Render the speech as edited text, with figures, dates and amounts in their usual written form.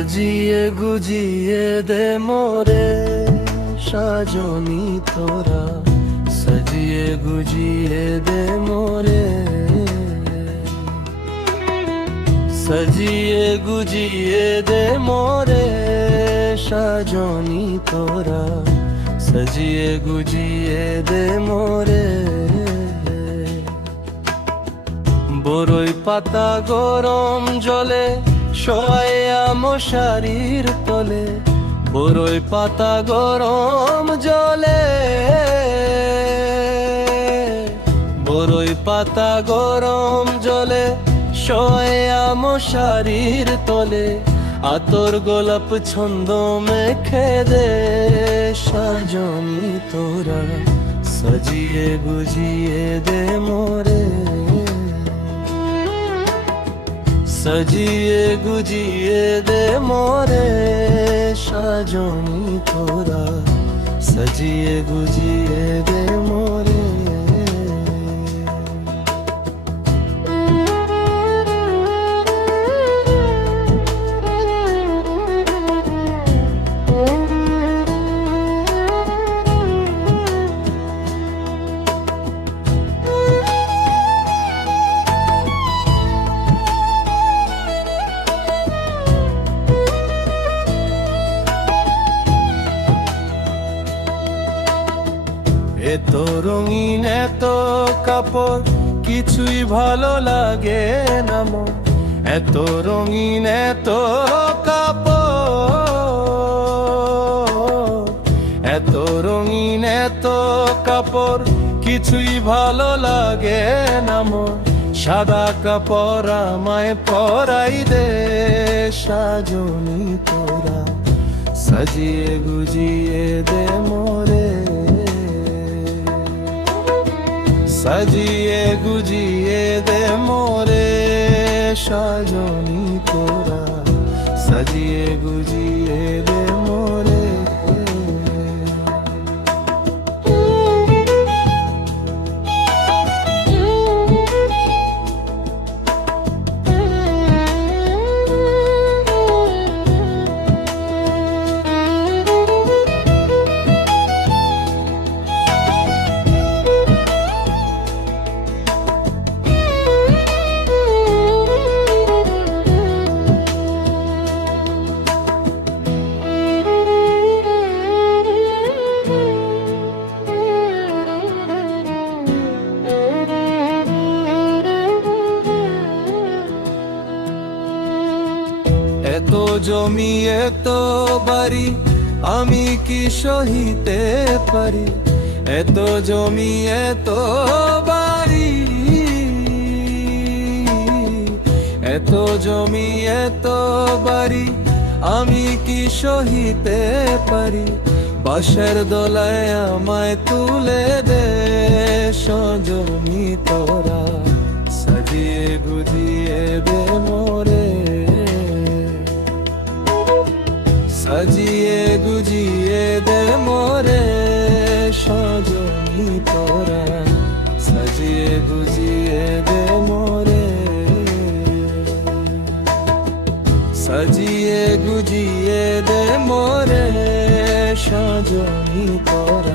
সাজিয়ে গুজিয়ে দে মোরে সাজনি তোরা, সাজিয়ে গুজিয়ে দে মোরে, সাজিয়ে গুজিয়ে দে মোরে সাজনি তোরা, সাজিয়ে গুজিয়ে দে মোরে। বরই পাতা গরম জলে শোয়া মশারির তলে, বরই পাতা গরম জলে, বরই পাতা গরম জলে শোয়া মশারির তলে, আতর গোলাপ ছন্দ মেখে দে সাজনি তোরা, সাজিয়ে গুজিয়ে দে মোরে, সাজিয়ে গুজিয়ে দে মোরে সাজনি তোরা, সাজিয়ে গুজিয়ে দে মোরে। এত রঙিন এত কাপড় কিছুই ভালো লাগে না মন, এত রঙিন এত কাপড়, এত রঙিন এত কাপড় কিছুই ভালো লাগে না মন, সাদা কাপড় আমায় পরাই দে সাজনি তোরা, সাজিয়ে গুজিয়ে দে মোরে, সাজিয়ে গুজিয়ে দে মোরে সাজনি তোরা, সাজিয়ে গুজিয়ে দে মোরে। এত জমি এত বাড়ি আমি কি সহিতে পারি, এত জমি এত বাড়ি, এত জমি এত বাড়ি আমি কি সহিতে পারি, বাঁশের দোলায় আমায় তুলে দে সজনি তোরা, সাজিয়ে গুজিয়ে দে মোরে, সাজিয়ে গুজিয়ে দে মোরে সাজনি তোরা, সাজিয়ে গুজিয়ে দে মোরে, সাজিয়ে গুজিয়ে দে মোরে সাজনি তোরা।